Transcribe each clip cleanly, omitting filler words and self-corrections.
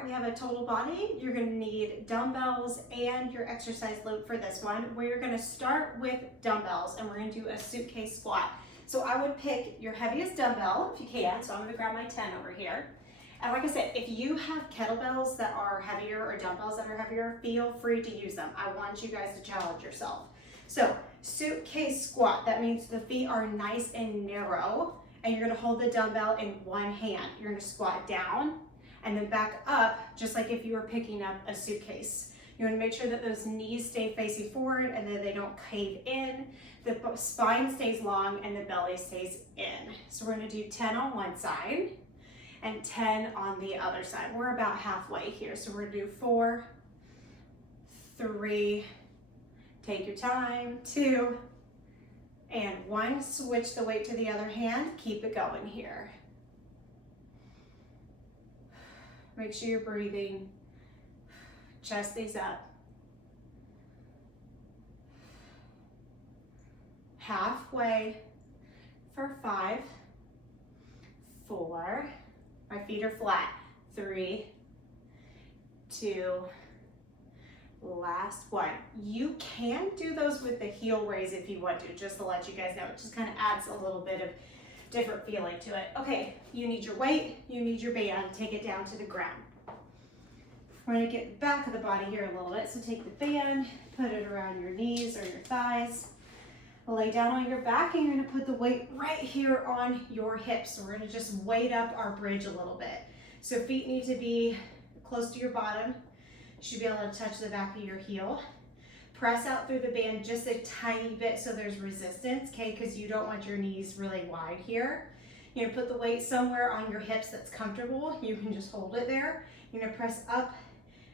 right, we have a total body. You're gonna need dumbbells and your exercise load for this one. We're gonna start with dumbbells and we're gonna do a suitcase squat. So I would pick your heaviest dumbbell if you can. So I'm gonna grab my 10 over here. And like I said, if you have kettlebells that are heavier or dumbbells that are heavier, feel free to use them. I want you guys to challenge yourself. So suitcase squat, that means the feet are nice and narrow and you're gonna hold the dumbbell in one hand. You're gonna squat down and then back up, just like if you were picking up a suitcase. You wanna make sure that those knees stay facing forward and that they don't cave in. The spine stays long and the belly stays in. So we're gonna do 10 on one side and 10 on the other side. We're about halfway here. So we're gonna do 4, 3, take your time, 2, and 1. Switch the weight to the other hand, keep it going here. Make sure you're breathing, chest stays up. Halfway for 5, 4, my feet are flat, 3, 2, last 1. You can do those with the heel raise if you want to, just to let you guys know. It just kind of adds a little bit of different feeling to it. Okay, you need your weight, you need your band, take it down to the ground. We're gonna get the back of the body here a little bit, so take the band, put it around your knees or your thighs, lay down on your back, and you're gonna put the weight right here on your hips. So we're gonna just weight up our bridge a little bit. So feet need to be close to your bottom. You should be able to touch the back of your heel. Press out through the band just a tiny bit so there's resistance, okay, because you don't want your knees really wide here. You're gonna put the weight somewhere on your hips that's comfortable. You can just hold it there. You're gonna press up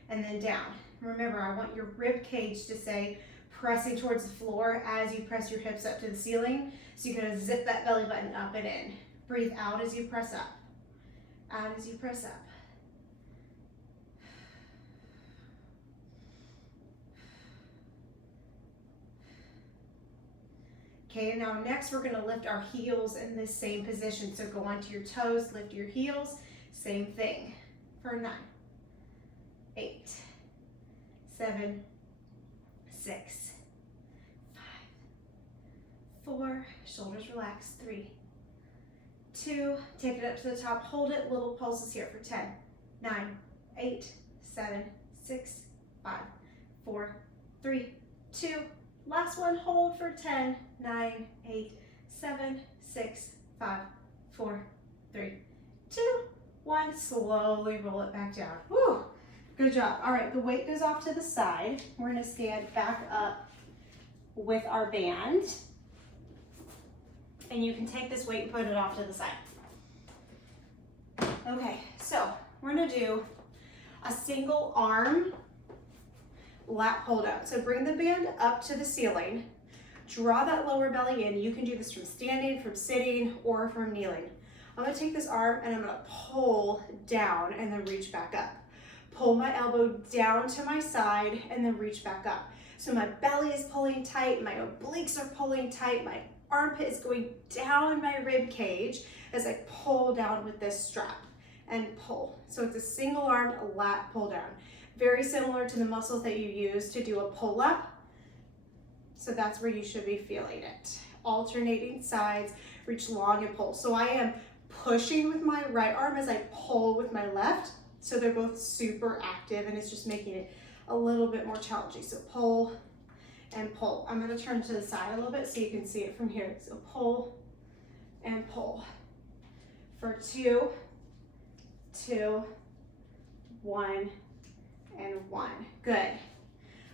and then down. Remember, I want your rib cage to stay pressing towards the floor as you press your hips up to the ceiling. So you're gonna zip that belly button up and in. Breathe out as you press up. Out as you press up. Okay, now next we're gonna lift our heels in this same position. So go onto your toes, lift your heels, same thing for 9, 8, 7, 6, 5, 4, shoulders relaxed, 3, 2, take it up to the top, hold it, little pulses here for 10, 9, 8, 7, 6, 5, 4, 3, 2, last one, hold for 10, 9, 8, 7, 6, 5, 4, 3, 2, 1. Slowly roll it back down. Woo, good job. All right, the weight goes off to the side. We're gonna stand back up with our band. And you can take this weight and put it off to the side. Okay, so we're gonna do a single arm lat pull down. So bring the band up to the ceiling, draw that lower belly in. You can do this from standing, from sitting, or from kneeling. I'm gonna take this arm and I'm gonna pull down and then reach back up. Pull my elbow down to my side and then reach back up. So my belly is pulling tight, my obliques are pulling tight, my armpit is going down my rib cage as I pull down with this strap and pull. So it's a single arm lat pull down. Very similar to the muscles that you use to do a pull up. So that's where you should be feeling it. Alternating sides, reach long and pull. So I am pushing with my right arm as I pull with my left. So they're both super active and it's just making it a little bit more challenging. So pull and pull. I'm gonna turn to the side a little bit so you can see it from here. So pull and pull. For 2, 2, 1, and 1. Good.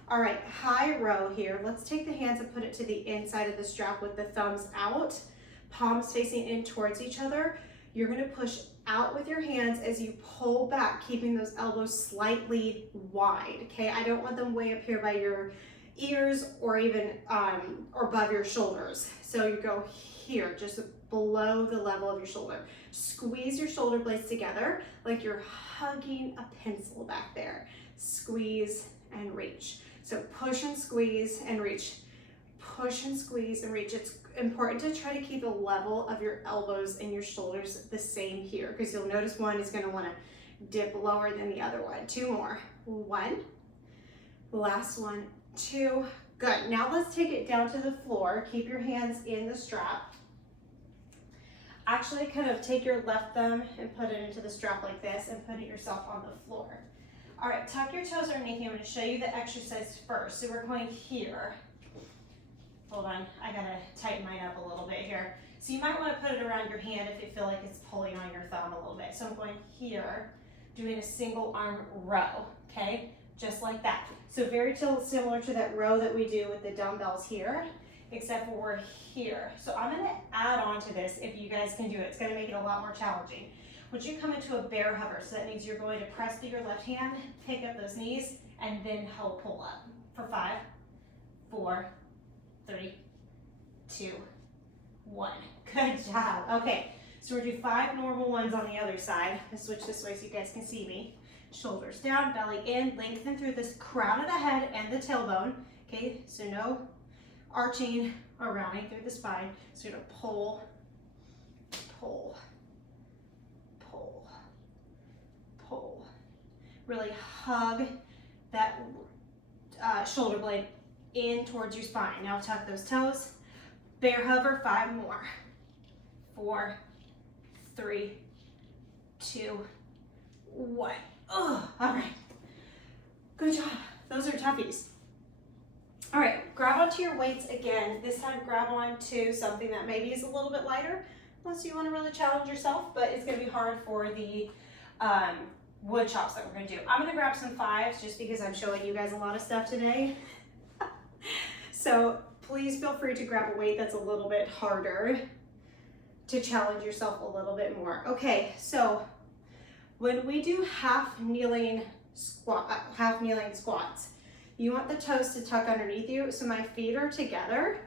All right, high row here. Let's take the hands and put it to the inside of the strap with the thumbs out, palms facing in towards each other. You're gonna push out with your hands as you pull back, keeping those elbows slightly wide, okay? I don't want them way up here by your ears or even or above your shoulders. So you go here, just below the level of your shoulder. Squeeze your shoulder blades together like you're hugging a pencil back there. Squeeze and reach. So push and squeeze and reach. Push and squeeze and reach. It's important to try to keep the level of your elbows and your shoulders the same here because you'll notice one is going to want to dip lower than the other one. 2 more. 1, last one, 2, good. Now let's take it down to the floor. Keep your hands in the strap. Actually kind of take your left thumb and put it into the strap like this and put it yourself on the floor. All right, tuck your toes underneath you. I'm gonna show you the exercise first. So we're going here. Hold on, I gotta tighten mine up a little bit here. So you might wanna put it around your hand if you feel like it's pulling on your thumb a little bit. So I'm going here, doing a single arm row, okay? Just like that. So very similar to that row that we do with the dumbbells here, except for we're here. So I'm gonna add on to this if you guys can do it. It's gonna make it a lot more challenging. Would you come into a bear hover? So that means you're going to press through your left hand, pick up those knees, and then pull up for 5, 4, 3, 2, 1. Good job. Okay, so we'll do 5 normal ones on the other side. Let's switch this way so you guys can see me. Shoulders down, belly in, lengthen through this crown of the head and the tailbone. Okay, so no arching or rounding through the spine. So you're gonna pull, pull, pull, pull. Really hug that shoulder blade in towards your spine. Now tuck those toes. Bear hover, 5 more. 4, 3, 2, 1. Oh, all right. Good job. Those are toughies. All right, grab onto your weights again. This time grab onto something that maybe is a little bit lighter, unless you want to really challenge yourself, but it's going to be hard for the wood chops that we're going to do. I'm going to grab some 5s just because I'm showing you guys a lot of stuff today. So please feel free to grab a weight that's a little bit harder to challenge yourself a little bit more. Okay, so when we do half kneeling squats, you want the toes to tuck underneath you. So my feet are together,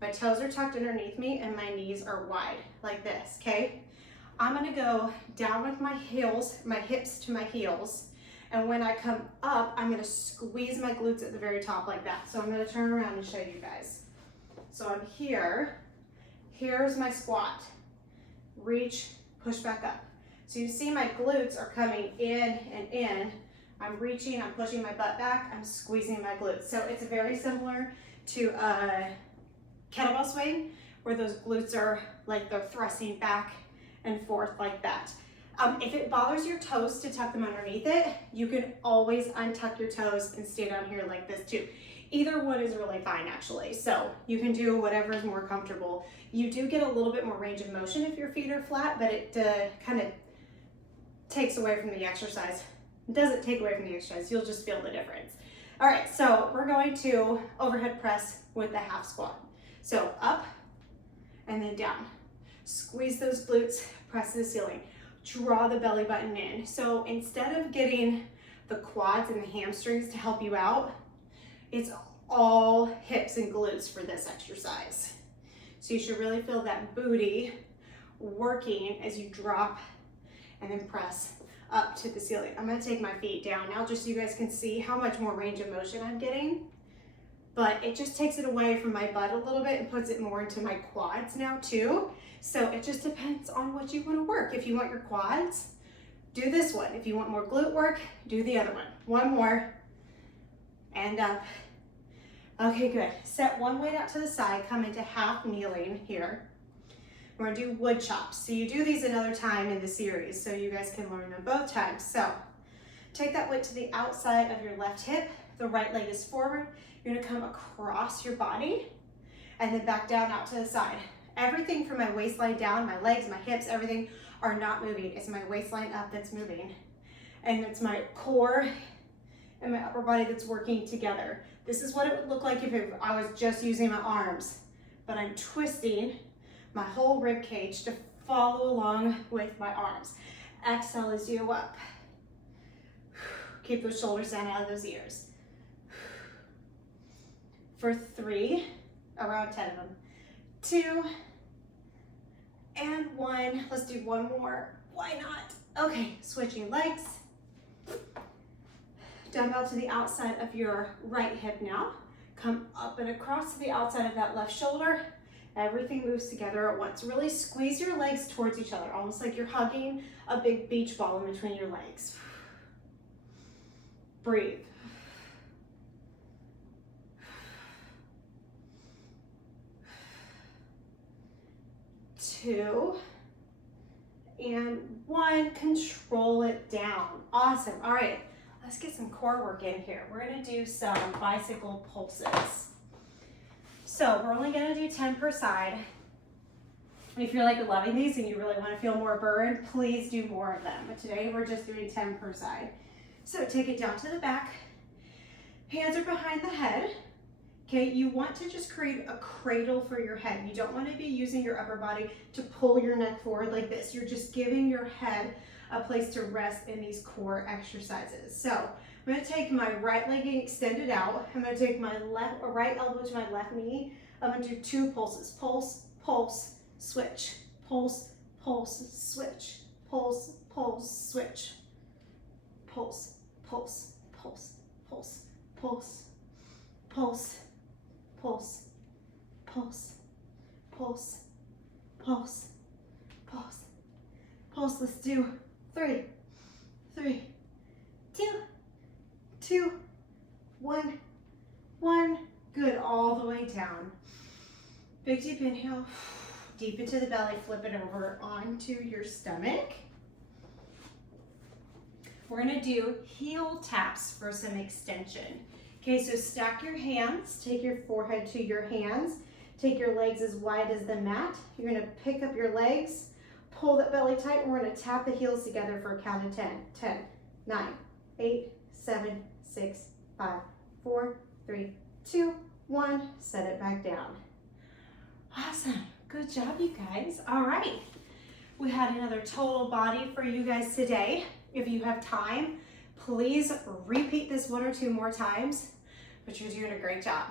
my toes are tucked underneath me, and my knees are wide like this, okay? I'm gonna go down with my heels, my hips to my heels, and when I come up, I'm gonna squeeze my glutes at the very top like that. So I'm gonna turn around and show you guys. So I'm here, here's my squat, reach, push back up. So you see my glutes are coming in and in. I'm reaching, I'm pushing my butt back, I'm squeezing my glutes. So it's very similar to a kettlebell swing where those glutes are like they're thrusting back and forth like that. If it bothers your toes to tuck them underneath it, you can always untuck your toes and stay down here like this too. Either one is really fine actually. So you can do whatever is more comfortable. You do get a little bit more range of motion if your feet are flat, but it kind of takes away from the exercise. It doesn't take away from the exercise, you'll just feel the difference. All right, so we're going to overhead press with the half squat. So up and then down. Squeeze those glutes, press to the ceiling. Draw the belly button in. So instead of getting the quads and the hamstrings to help you out, it's all hips and glutes for this exercise. So you should really feel that booty working as you drop and then press up to the ceiling. I'm gonna take my feet down now just so you guys can see how much more range of motion I'm getting. But it just takes it away from my butt a little bit and puts it more into my quads now too. So it just depends on what you wanna work. If you want your quads, do this one. If you want more glute work, do the other one. One more, and up. Okay, good. Set one weight out to the side, come into half kneeling here. We're gonna do wood chops. So you do these another time in the series so you guys can learn them both times. So take that weight to the outside of your left hip. The right leg is forward. You're gonna come across your body and then back down out to the side. Everything from my waistline down, my legs, my hips, everything are not moving. It's my waistline up that's moving. And it's my core and my upper body that's working together. This is what it would look like if I was just using my arms, but I'm twisting my whole rib cage to follow along with my arms. Exhale as you up. Keep those shoulders down out of those ears. For 3, around 10 of them. 2, and 1. Let's do one more. Why not? Okay, switching legs. Dumbbell to the outside of your right hip now. Come up and across to the outside of that left shoulder, Everything moves together at once. Really squeeze your legs towards each other, almost like you're hugging a big beach ball in between your legs. Breathe. 2 and 1. Control it down. Awesome. All right, let's get some core work in here. We're going to do some bicycle pulses. So we're only going to do 10 per side. If you're like loving these and you really want to feel more burn, please do more of them. But today we're just doing 10 per side. So take it down to the back. Hands are behind the head. Okay, you want to just create a cradle for your head. You don't want to be using your upper body to pull your neck forward like this. You're just giving your head a place to rest in these core exercises. So I'm going to take my right leg and extend it out. I'm going to take my right elbow to my left knee. I'm going to do 2 pulses. Pulse, pulse, switch. Pulse, pulse, switch. Pulse, pulse, switch. Pulse, pulse, pulse, pulse, pulse, pulse, pulse, pulse, pulse, pulse, pulse, pulse. Let's do 3, 3, 2, 1, 1. Good, all the way down. Big deep inhale, deep into the belly, flip it over onto your stomach. We're gonna do heel taps for some extension. Okay, so stack your hands, take your forehead to your hands, take your legs as wide as the mat. You're gonna pick up your legs, pull that belly tight, and we're gonna tap the heels together for a count of 10. 10, 9, 8, 7, 6, 5, 4, 3, 2, 1. Set it back down. Awesome, good job you guys. All right, we had another total body for you guys today. If you have time, please repeat this 1 or 2 more times, but you're doing a great job.